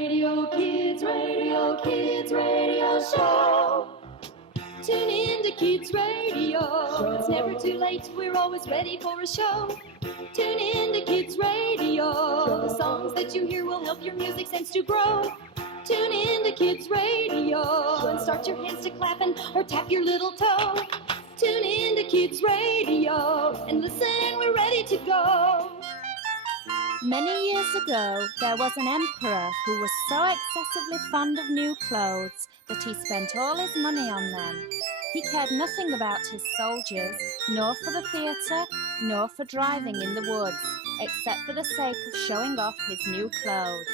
Kids Radio Show. Tune in to Kids Radio. It's never too late, we're always ready for a show. Tune in to Kids Radio. The songs that you hear will help your music sense to grow. Tune in to Kids Radio and start your hands to clapping or tap your little toe. Tune in to Kids Radio and listen, we're ready to go. Many years ago, there was an emperor who was so excessively fond of new clothes that he spent all his money on them. He cared nothing about his soldiers, nor for the theatre, nor for driving in the woods, except for the sake of showing off his new clothes.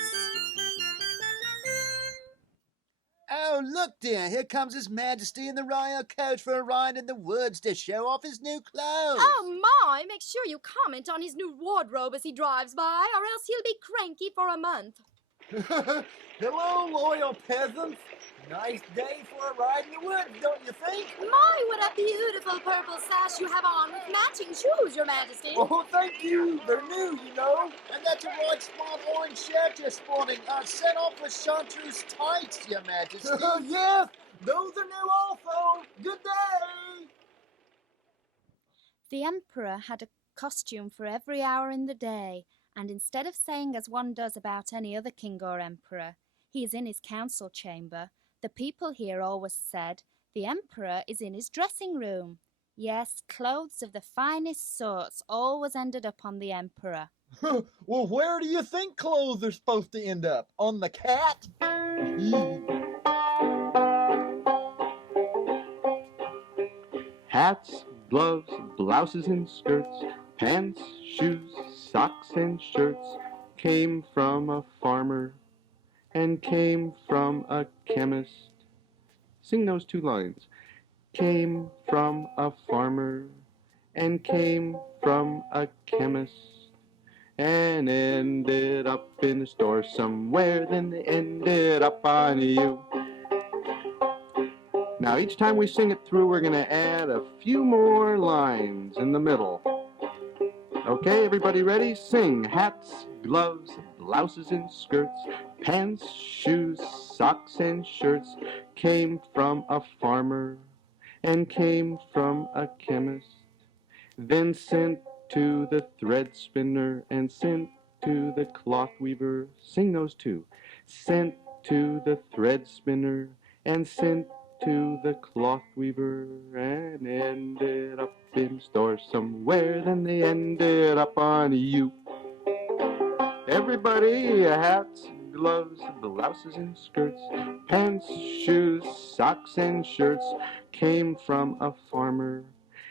Oh, look, dear, here comes His Majesty in the royal coach for a ride in the woods to show off his new clothes. Oh, my! Make sure you comment on his new wardrobe as he drives by, or else he'll be cranky for a month. Hello, loyal peasants. Nice day for a ride in the woods, don't you think? My, what a beautiful purple sash you have on with matching shoes, Your Majesty. Oh, thank you. They're new, you know. And that's a right spot orange shirt you're sporting, set off with chartreuse tights, Your Majesty. Yes, those are new also. Good day. The emperor had a costume for every hour in the day, and instead of saying as one does about any other king or emperor, he is in his council chamber, the people here always said, the emperor is in his dressing room. Yes, clothes of the finest sorts always ended up on the emperor. Well, where do you think clothes are supposed to end up? On the cat? Hats, gloves, blouses and skirts, pants, shoes, socks and shirts came from a farmer and came from a chemist. Sing those two lines. Came from a farmer and came from a chemist and ended up in the store somewhere, then they ended up on you. Now each time we sing it through, we're going to add a few more lines in the middle. Okay, everybody ready? Sing. Hats, gloves, blouses and skirts, pants, shoes, socks and shirts came from a farmer and came from a chemist, then sent to the thread spinner and sent to the cloth weaver. Sing those two. Sent to the thread spinner and sent to the cloth weaver and ended up in store somewhere, then they ended up on you. Everybody, hats, gloves, blouses and skirts, pants, shoes, socks and shirts came from a farmer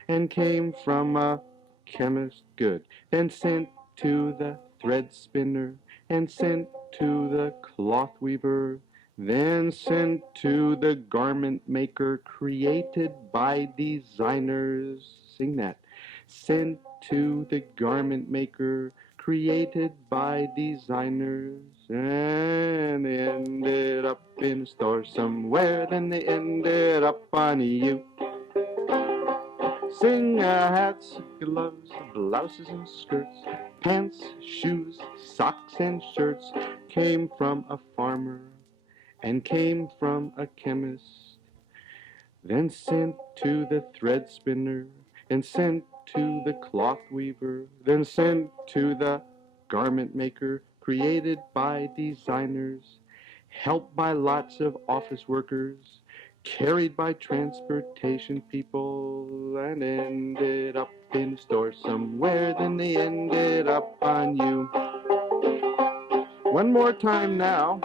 and came from a chemist. Good. Then sent to the thread spinner and sent to the cloth weaver, then sent to the garment maker created by designers. Sing that. Sent to the garment maker created by designers and ended up in a store somewhere, then they ended up on you. Sing hats, gloves, blouses and skirts, pants, shoes, socks and shirts came from a farmer and came from a chemist, then sent to the thread spinner and sent to the cloth weaver, then sent to the garment maker created by designers, helped by lots of office workers, carried by transportation people, and ended up in a store somewhere, then they ended up on you. One more time now.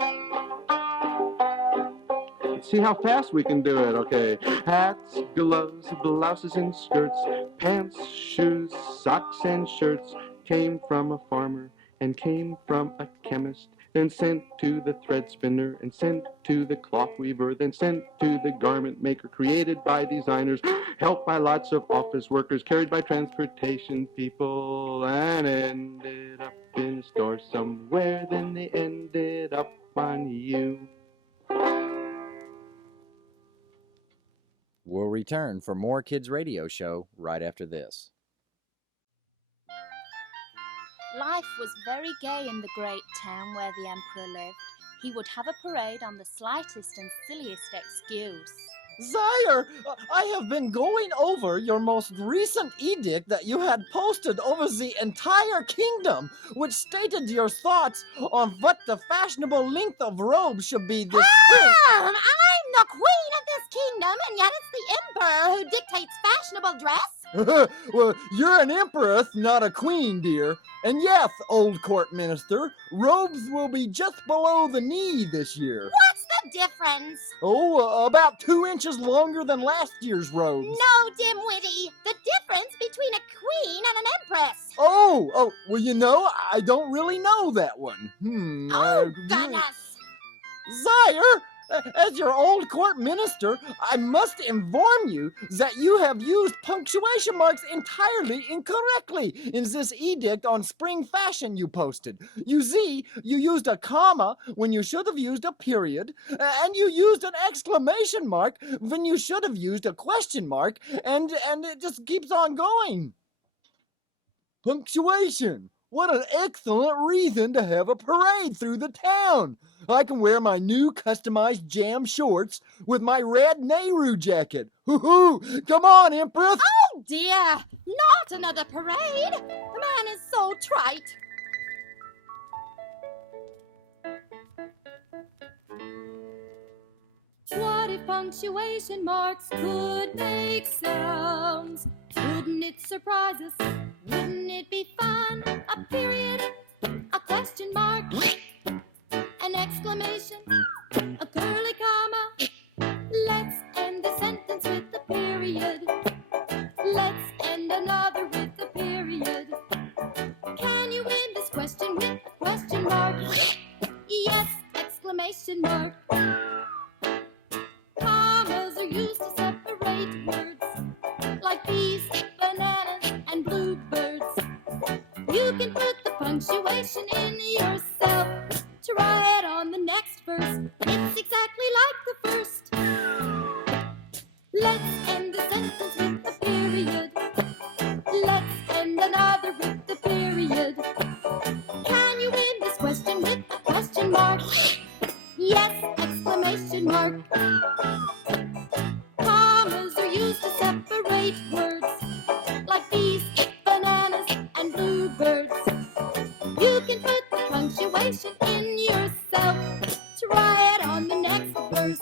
Let's see how fast we can do it, okay? Hats, gloves, blouses and skirts, pants, shoes, socks and shirts came from a farmer and came from a chemist, then sent to the thread spinner and sent to the cloth weaver, then sent to the garment maker created by designers, helped by lots of office workers, carried by transportation people, and ended up in a store somewhere, then they ended up on you. We'll return for more Kids Radio Show right after this. Life was very gay in the great town where the emperor lived. he would have a parade on the slightest and silliest excuse. Sire, I have been going over your most recent edict that you had posted over the entire kingdom, which stated your thoughts on what the fashionable length of robes should be this spring. I'm the queen of this kingdom, and yet it's the emperor who dictates fashionable dress. Well, you're an empress, not a queen, dear. And yes, old court minister, robes will be just below the knee this year. What's the difference? Oh, about 2 inches longer than last year's robes. No, dimwitty. The difference between a queen and an empress. Oh, well, you know, I don't really know that one. Goodness. Sire, as your old court minister, I must inform you that you have used punctuation marks entirely incorrectly in this edict on spring fashion you posted. You see, you used a comma when you should have used a period, and you used an exclamation mark when you should have used a question mark, and it just keeps on going. Punctuation. What an excellent reason to have a parade through the town. I can wear my new customized jam shorts with my red Nehru jacket. Hoo-hoo! Come on, Empress! Oh, dear. Not another parade. The man is so trite. What if punctuation marks could make sounds? Wouldn't it surprise us? Wouldn't it be fun? A period, a question mark, an exclamation, a curly comma. Let's end the sentence with a period. Let's end another with a period. Can you end this question with a question mark? Yes, exclamation mark. Commas are used to separate words, like bees, bananas, and bluebirds. You can put the punctuation in yourself. Try it on the next verse. It's exactly like the first. Let's end the sentence with a period. Let's end another with the period. Can you end this question with a question mark? Yes, exclamation mark. Commas are used to separate words, like bees, bananas, and bluebirds. You can put the punctuation in yourself. Try it on the next verse.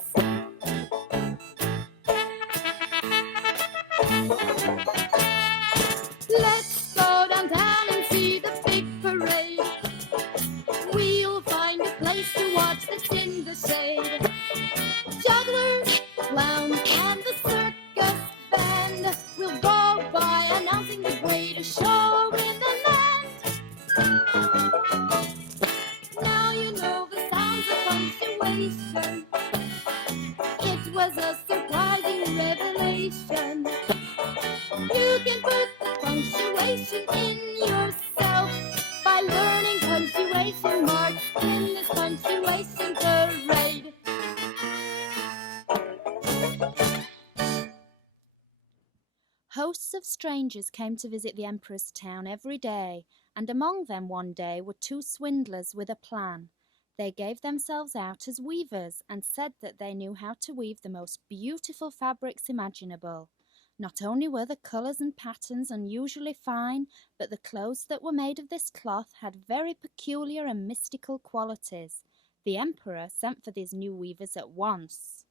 Let's go downtown and see the big parade. We'll find a place to watch that's in the shade. Jugglers, clowns, and the circus band will go by announcing the greatest show in the land. Now you know the sounds of punctuation. It was a surprising revelation. You can put the punctuation in yourself by learning punctuation marks in this punctuation parade. Hosts of strangers came to visit the Emperor's town every day, and among them one day were 2 swindlers with a plan. They gave themselves out as weavers and said that they knew how to weave the most beautiful fabrics imaginable. Not only were the colours and patterns unusually fine, but the clothes that were made of this cloth had very peculiar and mystical qualities. The Emperor sent for these new weavers at once.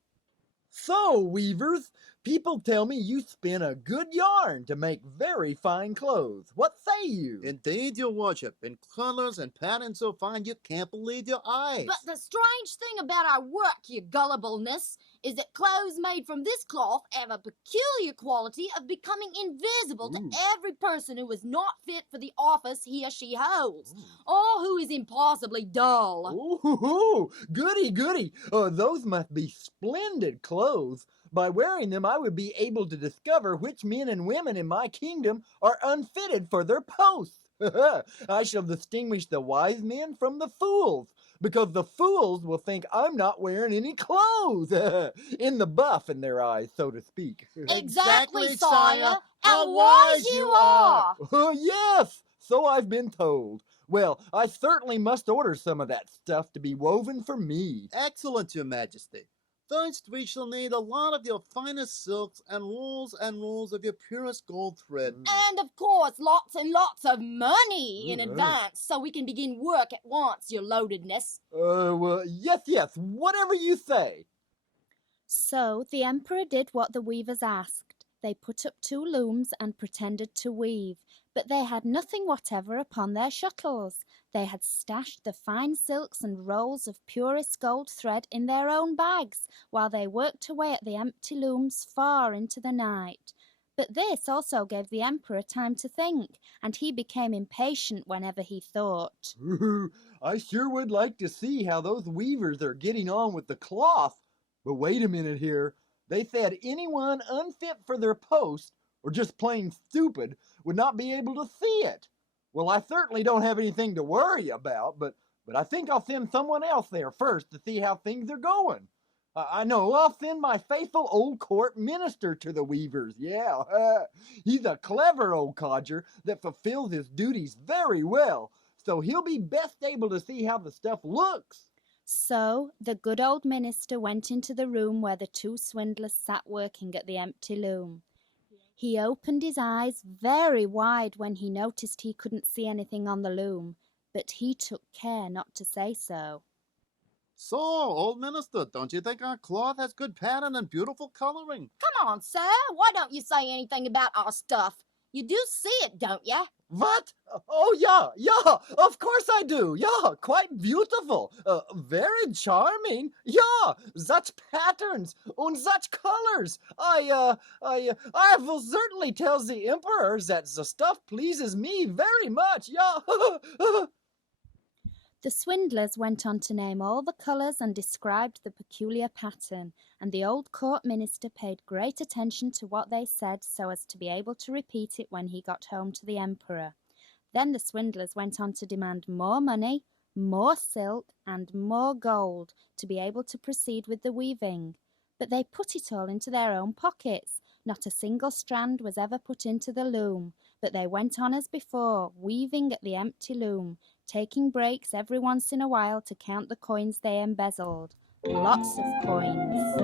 So, weavers, people tell me you spin a good yarn to make very fine clothes. What say you? Indeed, your worship, in colors and patterns so fine you can't believe your eyes. But the strange thing about our work, you gullibleness, is that clothes made from this cloth have a peculiar quality of becoming invisible to every person who is not fit for the office he or she holds, or who is impossibly dull. Ooh, goody, goody. Those must be splendid clothes. By wearing them, I would be able to discover which men and women in my kingdom are unfitted for their posts. I shall distinguish the wise men from the fools, because the fools will think I'm not wearing any clothes. In the buff in their eyes, so to speak. Exactly, sire. How wise you are. Yes, so I've been told. Well, I certainly must order some of that stuff to be woven for me. Excellent, Your Majesty. First, we shall need a lot of your finest silks and rolls of your purest gold thread. And of course, lots and lots of money in advance so we can begin work at once, your loadedness. Well, yes, whatever you say. So the Emperor did what the weavers asked. They put up 2 looms and pretended to weave, but they had nothing whatever upon their shuttles. They had stashed the fine silks and rolls of purest gold thread in their own bags, while they worked away at the empty looms far into the night. But this also gave the Emperor time to think, and he became impatient whenever he thought. I sure would like to see how those weavers are getting on with the cloth. But wait a minute here. They said anyone unfit for their post, or just plain stupid, would not be able to see it. Well, I certainly don't have anything to worry about, but I think I'll send someone else there first to see how things are going. I know, I'll send my faithful old court minister to the weavers, yeah. He's a clever old codger that fulfills his duties very well, so he'll be best able to see how the stuff looks. So the good old minister went into the room where the 2 swindlers sat working at the empty loom. He opened his eyes very wide when he noticed he couldn't see anything on the loom, but he took care not to say so. So, old minister, don't you think our cloth has good pattern and beautiful coloring? Come on, sir. Why don't you say anything about our stuff? You do see it, don't you? What? Oh, yeah, of course I do. Yeah, quite beautiful. Very charming. Yeah, such patterns and such colors. I will certainly tell the emperor that the stuff pleases me very much. Yeah. The swindlers went on to name all the colours and described the peculiar pattern, and the old court minister paid great attention to what they said so as to be able to repeat it when he got home to the emperor. Then the swindlers went on to demand more money, more silk, and more gold to be able to proceed with the weaving. But they put it all into their own pockets. Not a single strand was ever put into the loom, but they went on as before, weaving at the empty loom, taking breaks every once in a while to count the coins they embezzled. Lots of coins.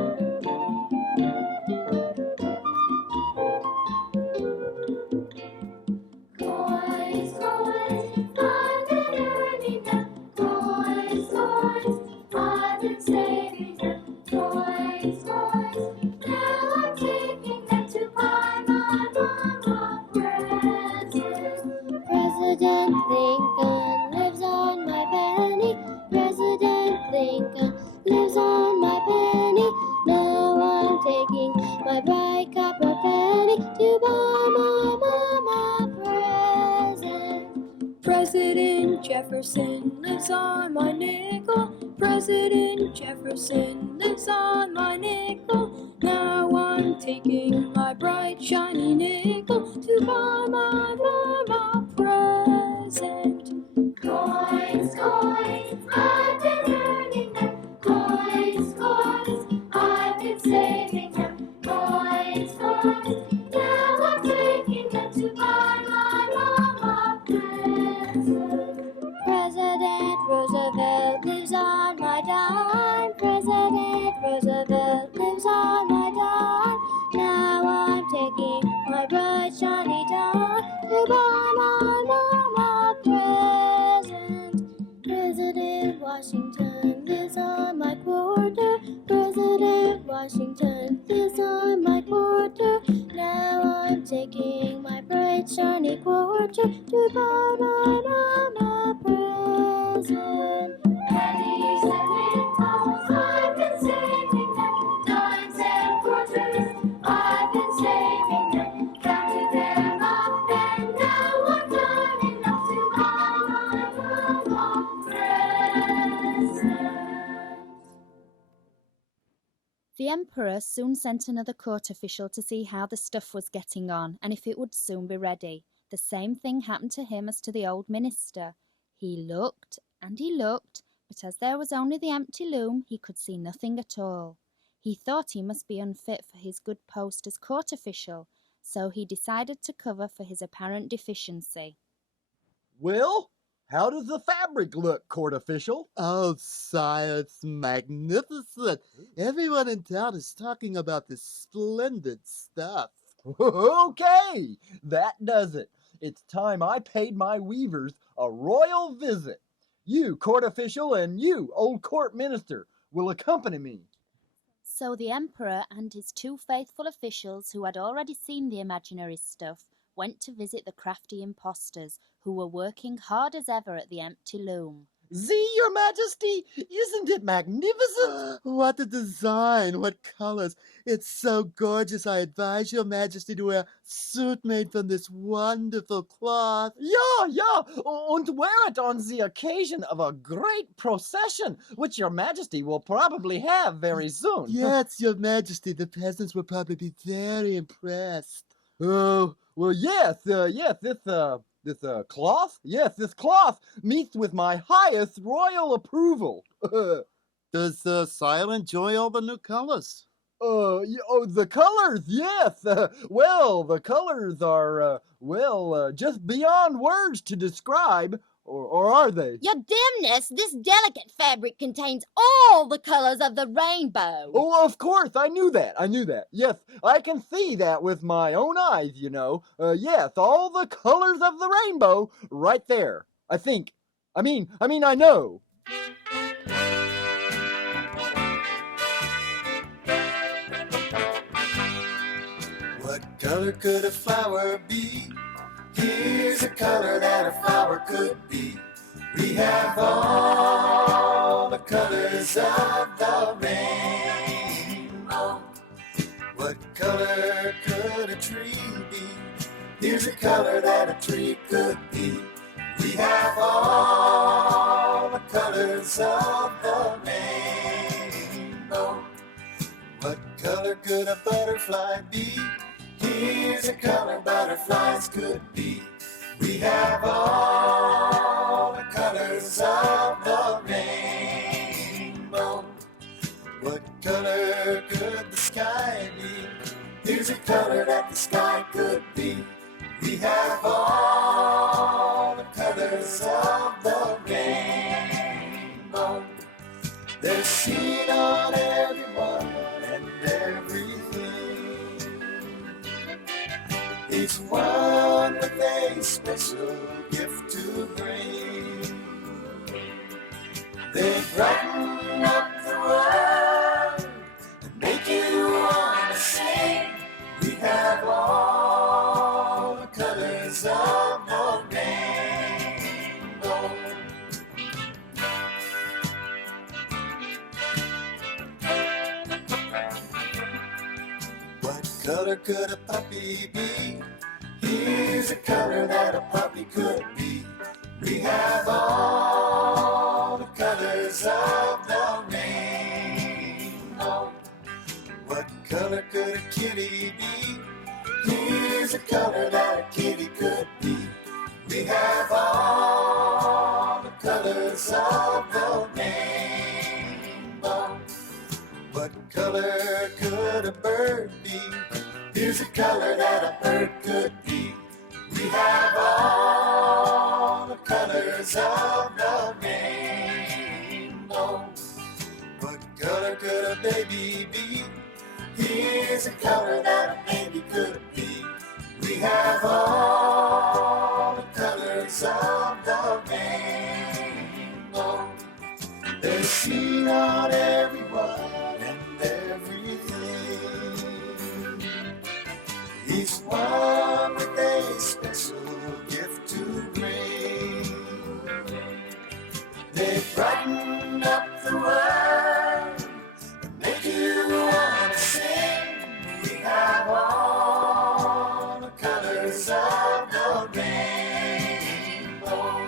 President Lincoln lives on my penny. President Lincoln lives on my penny. Now I'm taking my bright copper penny to buy my mama present. President Jefferson lives on my nickel. President Jefferson lives on my nickel. Now I'm taking my bright shiny nickel to buy my mama present. Coins, coins, I've been earning them. Coins, coins, I've been saving them. Coins, coins, now I'm taking them to buy my mama present. President Roosevelt lives on my dime. President Roosevelt lives on my dime. Now I'm taking my bright shiny dime to buy my mama present. President Washington lives on my quarter. President Washington lives on my quarter. Now I'm taking my bright shiny quarter to buy my mama present. Pennies and nickels, I've been saving them. Dimes and quarters, I've been saving them. Counted them up and now I've done enough to buy my mama present. The emperor soon sent another court official to see how the stuff was getting on and if it would soon be ready. The same thing happened to him as to the old minister. He looked and he looked, but as there was only the empty loom, he could see nothing at all. He thought he must be unfit for his good post as court official, so he decided to cover for his apparent deficiency. Well, How does the fabric look, court official? Oh, sire, it's magnificent. Everyone in town is talking about this splendid stuff. Okay, that does it. It's time I paid my weavers a royal visit. You, court official, and you, old court minister, will accompany me. So the Emperor and his 2 faithful officials, who had already seen the imaginary stuff, went to visit the crafty impostors, who were working hard as ever at the empty loom. See, your majesty, isn't it magnificent? What a design, what colors. It's so gorgeous. I advise your majesty to wear a suit made from this wonderful cloth. Ja, und wear it on the occasion of a great procession, which your majesty will probably have very soon. Yes, your majesty, the peasants will probably be very impressed. Oh, well, yes, this cloth? Yes, this cloth meets with my highest royal approval. Does the sire enjoy all the new colors? The colors, yes. Well, the colors are, just beyond words to describe. Or are they? Your dimness, this delicate fabric contains all the colors of the rainbow. Oh, of course, I knew that. Yes, I can see that with my own eyes, you know. Yes, all the colors of the rainbow right there. I know. What color could a flower be? Here's a color that a flower could be. We have all the colors of the rainbow. What color could a tree be? Here's a color that a tree could be. We have all the colors of the rainbow. What color could a butterfly be? Here's a color butterflies could be. We have all the colors of the rainbow. What color could the sky be? Here's a color that the sky could be. We have all the colors of the rainbow. There's seen on everyone and everything. Each one with a special gift to bring. They brighten up the world and make you want to sing. We have all the colors of the rainbow. What color could a puppy be? Here's a color that a puppy could be. We have all the colors of the rainbow. What color could a kitty be? Here's a color that a kitty could be. We have all the colors of the rainbow. What color could a bird be? Here's a color that a bird could be. We have all the colors of the rainbow. What color could a baby be? Here's a color that a baby could be. We have all the colors of the rainbow. They're seen on everyone and everything. Each one with a special gift to bring. They brighten up the world and make you want to sing. We have all the colors of the rainbow.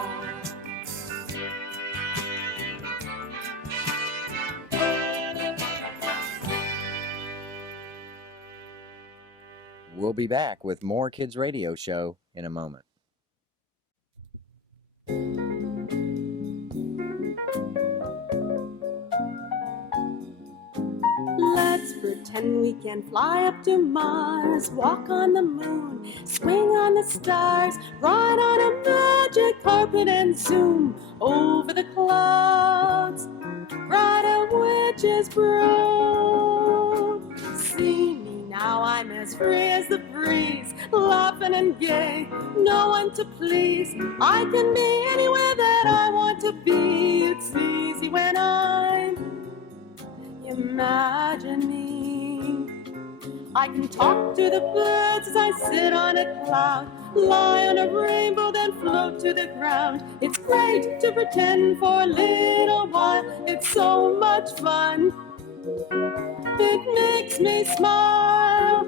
We'll be back with more Kids Radio Show in a moment. Let's pretend we can fly up to Mars, walk on the moon, swing on the stars, ride on a magic carpet and zoom over the clouds, ride a witch's broom. See me now, I'm as free as the breeze, laughing and gay, no one to please. I can be anywhere that I want to be. It's easy when I'm imagining. I can talk to the birds as I sit on a cloud, lie on a rainbow, then float to the ground. It's great to pretend for a little while. It's so much fun. It makes me smile.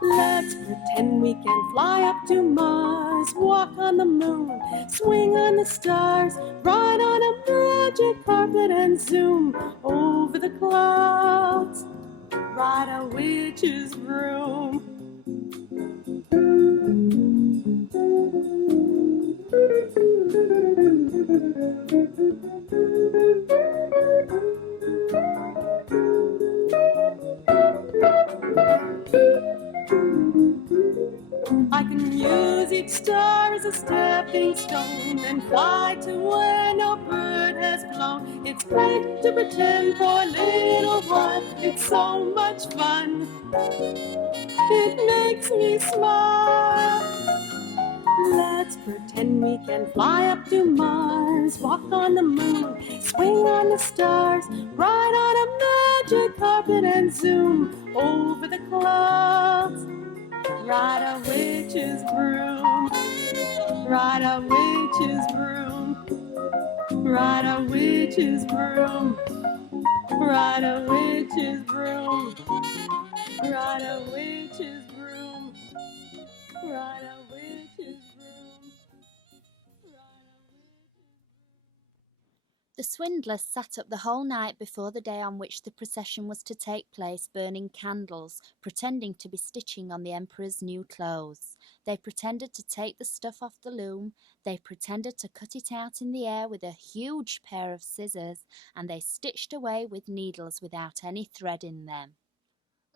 Let's pretend we can fly up to Mars, walk on the moon, swing on the stars, ride on a magic carpet and zoom over the clouds, ride a witch's broom. I can use each star as a stepping stone and fly to where no bird has flown. It's great to pretend for a little while. It's so much fun. It makes me smile. Let's pretend we can fly up to Mars, walk on the moon, swing on the stars, ride on a magic carpet and zoom over the clouds, ride a witch's broom, ride a witch's broom, ride a witch's broom, ride a witch's broom, ride a witch's broom, ride a witch's broom. The swindlers sat up the whole night before the day on which the procession was to take place, burning candles, pretending to be stitching on the emperor's new clothes. They pretended to take the stuff off the loom, they pretended to cut it out in the air with a huge pair of scissors, and they stitched away with needles without any thread in them.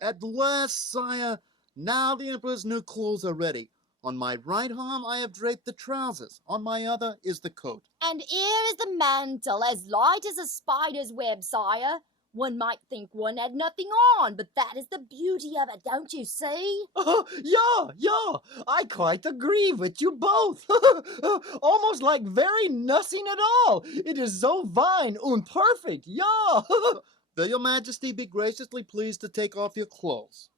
At last, sire, now the emperor's new clothes are ready. On my right arm I have draped the trousers, on my other is the coat. And here is the mantle, as light as a spider's web, sire. One might think one had nothing on, but that is the beauty of it, don't you see? Yeah, I quite agree with you both. Almost like very nothing at all. It is so fine and perfect, yeah. Will your majesty be graciously pleased to take off your clothes?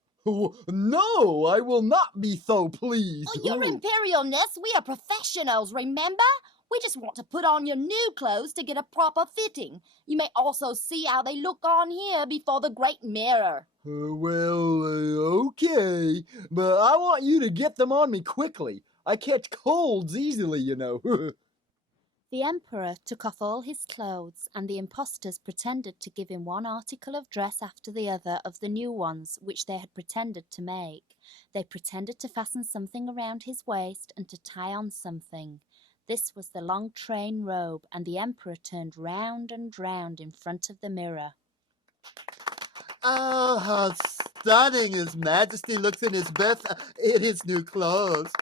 No, I will not be so pleased. Oh, your imperialness, we are professionals, remember? We just want to put on your new clothes to get a proper fitting. You may also see how they look on here before the great mirror. Okay, but I want you to get them on me quickly. I catch colds easily, you know. The emperor took off all his clothes, and the impostors pretended to give him one article of dress after the other of the new ones which they had pretended to make. They pretended to fasten something around his waist and to tie on something. This was the long train robe, and the emperor turned round and round in front of the mirror. Oh, how stunning His Majesty looks in his best, in his new clothes.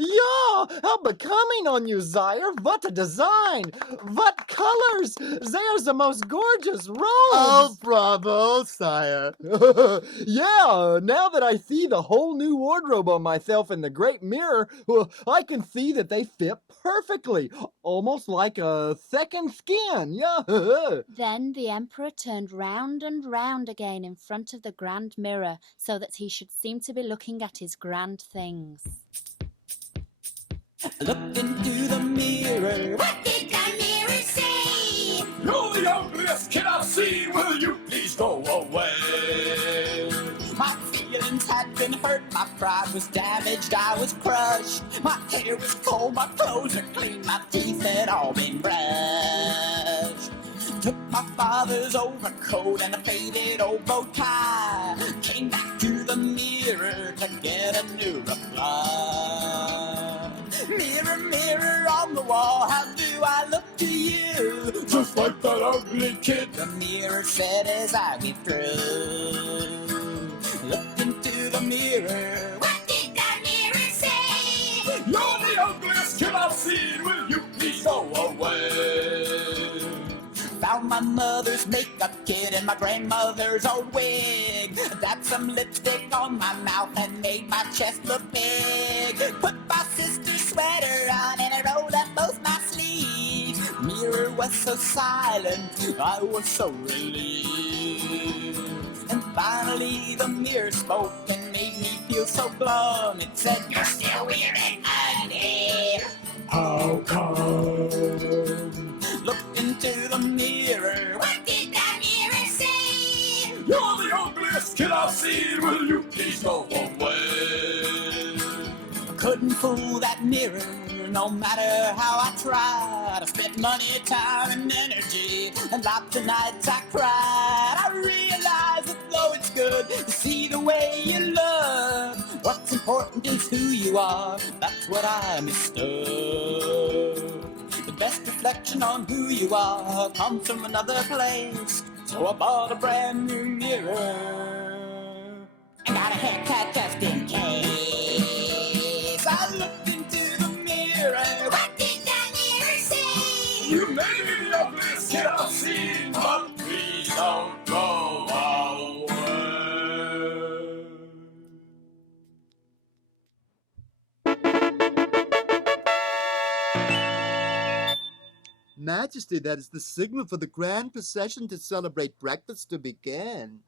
Yeah, how becoming on you, Sire. What a design. What colors. There's the most gorgeous robes. Oh, bravo, sire. Yeah, now that I see the whole new wardrobe on myself in the great mirror, well, I can see that they fit perfectly. Almost like a second skin, yeah. Then the emperor turned round and round again in front of the grand mirror, so that he should seem to be looking at his grand things. Look into the mirror. What did the mirror say? You're the ugliest kid I've seen. Will you please go away? My feelings had been hurt. My pride was damaged. I was crushed. My hair was cold. My clothes were clean. My teeth had all been brushed. Took my father's overcoat and a faded old bow tie. Came back to the mirror to get a new reply. Mirror, mirror on the wall, how do I look to you? Just like that ugly ugly kid, the mirror said as I withdrew. Looked into the mirror. What did the mirror say? You're the ugliest kid I've seen. Will you please go away? Found my mother's makeup kit and my grandmother's old wig. Dabbed some lipstick on my mouth and made my chest look big. Put my sister's sweater on and I rolled up both my sleeves. Mirror was so silent, I was so relieved. And finally the mirror spoke and made me feel so glum. It said, You're still weird and ugly. how come? Looked into the mirror. What did the mirror say? You're the ugliest kid I've seen. Will you please go away? Couldn't fool that mirror, no matter how I tried. I spent money, time, and energy, and lots of nights I cried. I realized that though it's good to see the way you look, what's important is who you are. That's what I mistook. The best reflection on who you are comes from another place. So I bought a brand new mirror and got a haircut just in case. I looked into the mirror. What did the mirror say? You may be the ugliest kid I've seen, but please don't go away. Majesty, that is the signal for the grand procession to celebrate breakfast to begin.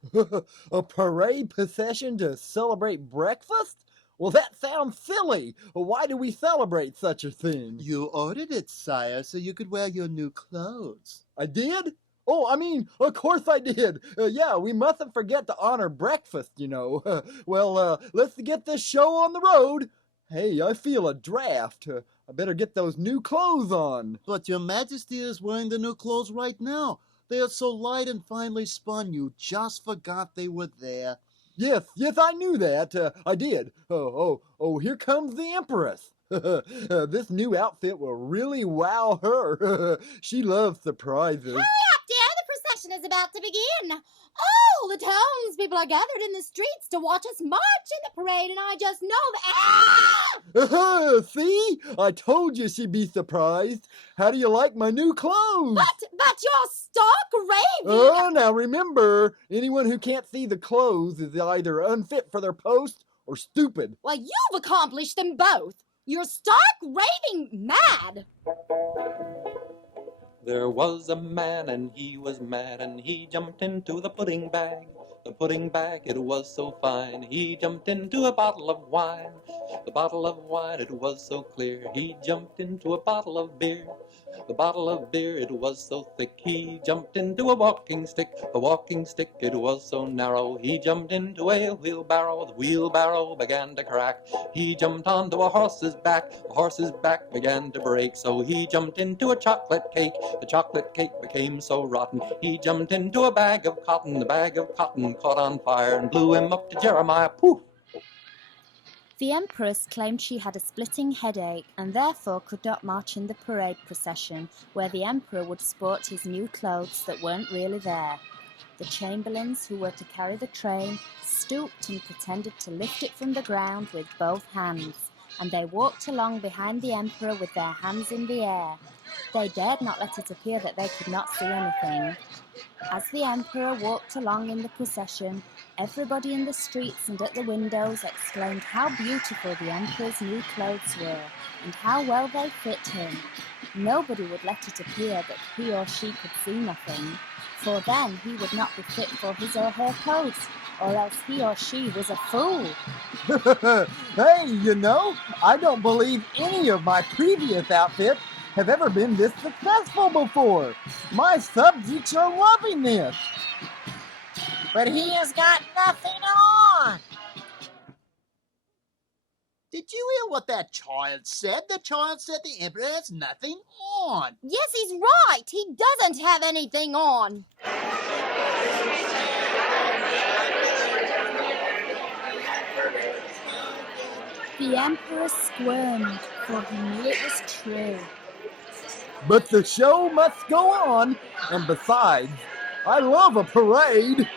A parade procession to celebrate breakfast? Well, that sounds silly. Why do we celebrate such a thing? You ordered it, sire, so you could wear your new clothes. I did? Oh, I mean, of course I did. Yeah, we mustn't forget to honor breakfast, you know. Well, let's get this show on the road. Hey, I feel a draft. I better get those new clothes on. But your majesty is wearing the new clothes right now. They are so light and finely spun, you just forgot they were there. Yes, I knew that. I did. Oh, here comes the Empress. This new outfit will really wow her. She loves surprises. Hurry up, dear. The procession is about to begin. Oh, the townspeople are gathered in the streets to watch us march in the parade, and I just know that... Ah! See? I told you she'd be surprised. How do you like my new clothes? But you're stark raving. Oh, now remember, anyone who can't see the clothes is either unfit for their post or stupid. Well, you've accomplished them both. You're stark raving mad. There was a man and he was mad and he jumped into the pudding bag. The pudding bag, it was so fine. He jumped into a bottle of wine. The bottle of wine, it was so clear. He jumped into a bottle of beer. The bottle of beer, it was so thick. He jumped into a walking stick. The walking stick, it was so narrow. He jumped into a wheelbarrow. The wheelbarrow began to crack. He jumped onto a horse's back. The horse's back began to break. So he jumped into a chocolate cake. The chocolate cake became so rotten. He jumped into a bag of cotton. The bag of cotton caught on fire and blew him up to Jeremiah. Poof! The Empress claimed she had a splitting headache and therefore could not march in the parade procession where the Emperor would sport his new clothes that weren't really there. The chamberlains who were to carry the train stooped and pretended to lift it from the ground with both hands, and they walked along behind the Emperor with their hands in the air. They dared not let it appear that they could not see anything. As the Emperor walked along in the procession, everybody in the streets and at the windows exclaimed how beautiful the Emperor's new clothes were, and how well they fit him. Nobody would let it appear that he or she could see nothing, for then he would not be fit for his or her clothes, or else he or she was a fool. Hey, you know, I don't believe any of my previous outfits have ever been this successful before. My subjects are loving this. But he has got nothing on. Did you hear what that child said? The child said the Emperor has nothing on. Yes, he's right. He doesn't have anything on. The Emperor squirmed, for he knew it was true. But the show must go on, and besides, I love a parade.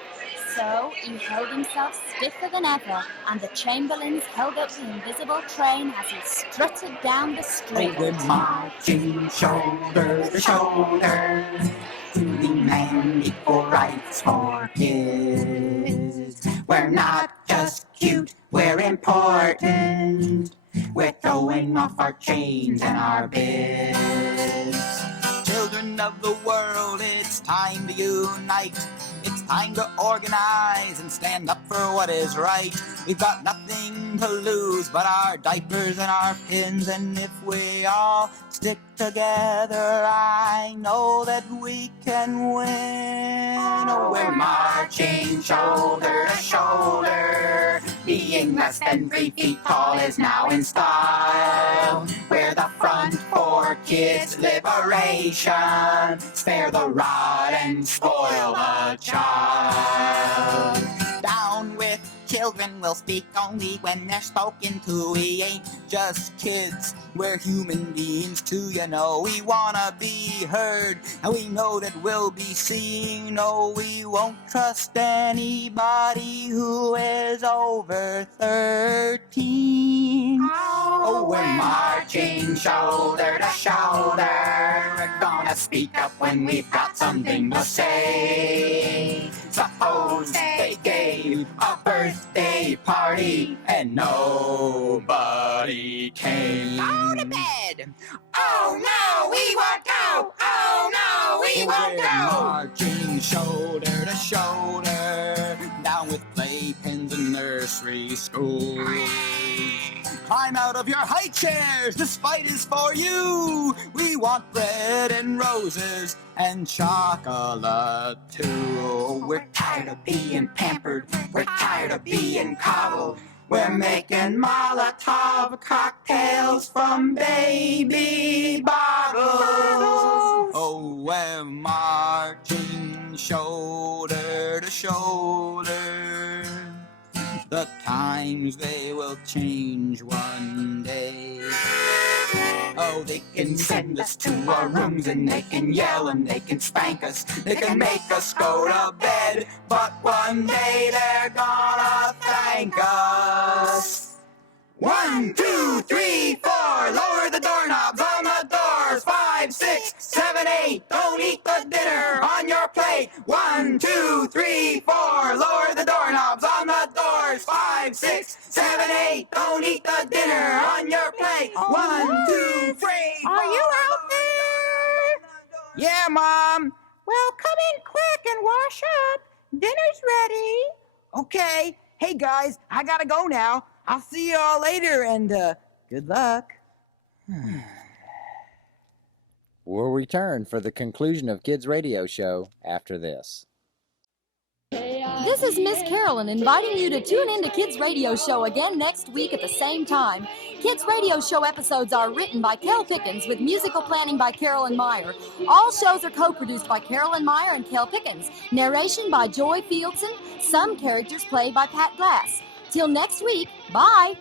So he held himself stiffer than ever, and the chamberlains held up the invisible train as he strutted down the street. We're marching shoulder to shoulder to demand equal rights for kids. We're not just cute, we're important. We're throwing off our chains and our bibs. Children of the world, it's time to unite. It's time to organize and stand up for what is right. We've got nothing to lose but our diapers and our pins, and if we all stick together, I know that we can win. Oh, we're marching shoulder to shoulder. Being less than 3 feet tall is now in style. We're the front for kids' liberation. Spare the rod and spoil the child. Down with children, we'll speak only when they're spoken to. We ain't just kids, we're human beings too, you know. We wanna be heard, and we know that we'll be seen. No, we won't trust anybody who is over 13. Oh, we're marching shoulder to shoulder. We're gonna speak up when we've got something to say. Suppose they gave a birthday party and nobody came. Go to bed! Oh no, we won't go! Oh no, we won't go! We're marching shoulder to shoulder, down with playpens and nursery schools. Climb out of your high chairs, this fight is for you. We want bread and roses and chocolate too. We're tired of being pampered, we're tired of being coddled. We're making Molotov cocktails from baby bottles. Oh, we're marching shoulder to shoulder. The times they will change one day. Oh, they can send us to our rooms and they can yell and they can spank us. They can make us go to bed, but one day they're gonna thank us. 1, 2, 3, 4, lower the doorknobs on the doors. 5, 6, 7, 8, don't eat the dinner on your plate. 1, 2, 3, 4, lower the doorknobs on the doors. 5, 6, 7, 8, don't eat the dinner on your plate. 1, 2, 3, 4. Are you out there? Yeah, Mom. Well, come in quick and wash up. Dinner's ready. Okay. Hey, guys, I gotta go now. I'll see you all later, and good luck. We'll return for the conclusion of Kids Radio Show after this. This is Miss Carolyn inviting you to tune in to Kids Radio Show again next week at the same time. Kids Radio Show episodes are written by Kel Pickens with musical planning by Carolyn Meyer. All shows are co-produced by Carolyn Meyer and Kel Pickens. Narration by Joy Fieldsend. Some characters played by Pat Glass. Till next week, bye!